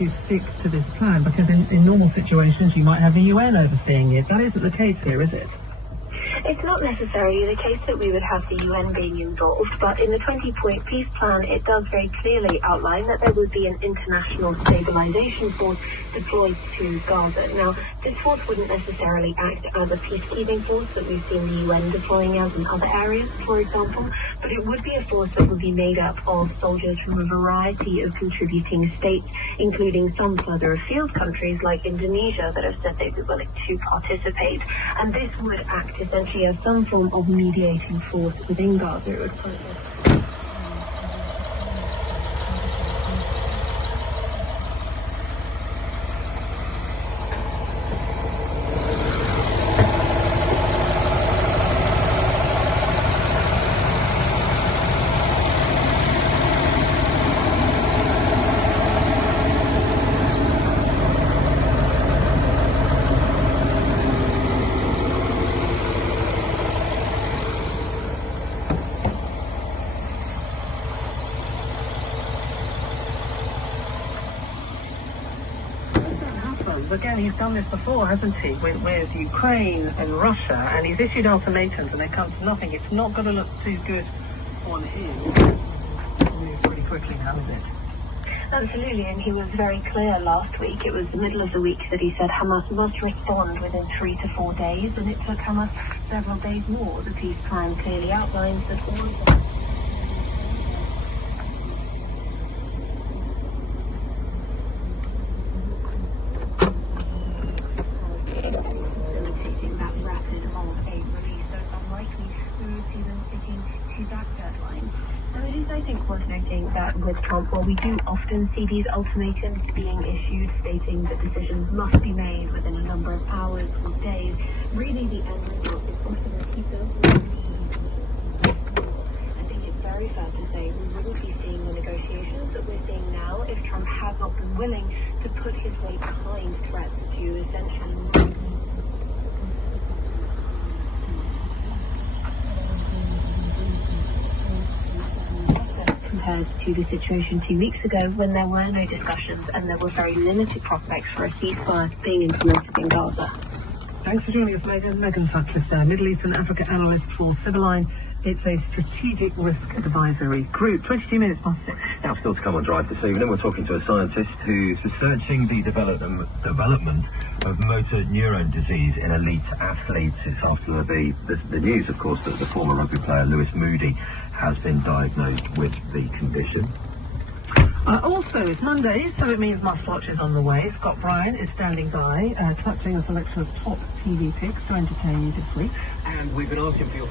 to stick to this plan? Because in normal situations you might have the UN overseeing it. That isn't the case here, is it? It's not necessarily the case that we would have the UN being involved, but in the 20-point peace plan, it does very clearly outline that there would be an international stabilization force deployed to Gaza. Now, this force wouldn't necessarily act as a peacekeeping force that we've seen the UN deploying as in other areas, for example, but it would be a force that would be made up of soldiers from a variety of contributing states, including some further afield countries like Indonesia that have said they'd be willing to participate. And this would act essentially as some form of mediating force within Gaza. It would again, he's done this before, hasn't he, with Ukraine and Russia, and he's issued ultimatums and they come to nothing. It's not going to look too good on him. Move pretty quickly now, is it? Absolutely, and he was very clear last week. It was the middle of the week that he said Hamas must respond within 3 to 4 days, and it took Hamas several days more. The peace plan clearly outlines that all of them I think worth noting that with Trump, while we do often see these ultimatums being issued stating that decisions must be made within a number of hours or days, really the end result is often that he does. I think it's very fair to say we wouldn't be seeing the negotiations that we're seeing now if Trump had not been willing to put his weight behind threats to essentially compared to the situation 2 weeks ago when there were no discussions and there were very limited prospects for a ceasefire being implemented in Gaza. Thanks for joining us, Megan. Megan Sutcliffe there, Middle East and Africa analyst for Civiline. It's a strategic risk advisory group. 22 minutes past 6. Now, still to come on Drive this evening, we're talking to a scientist who's researching the development of motor neurone disease in elite athletes. It's after the news, of course, that the former rugby player Lewis Moody has been diagnosed with the condition. Also, it's Monday, so it means Must-Watch is on the way. Scott Bryan is standing by, collecting a selection of top TV picks to entertain you this week. And we've been asking for your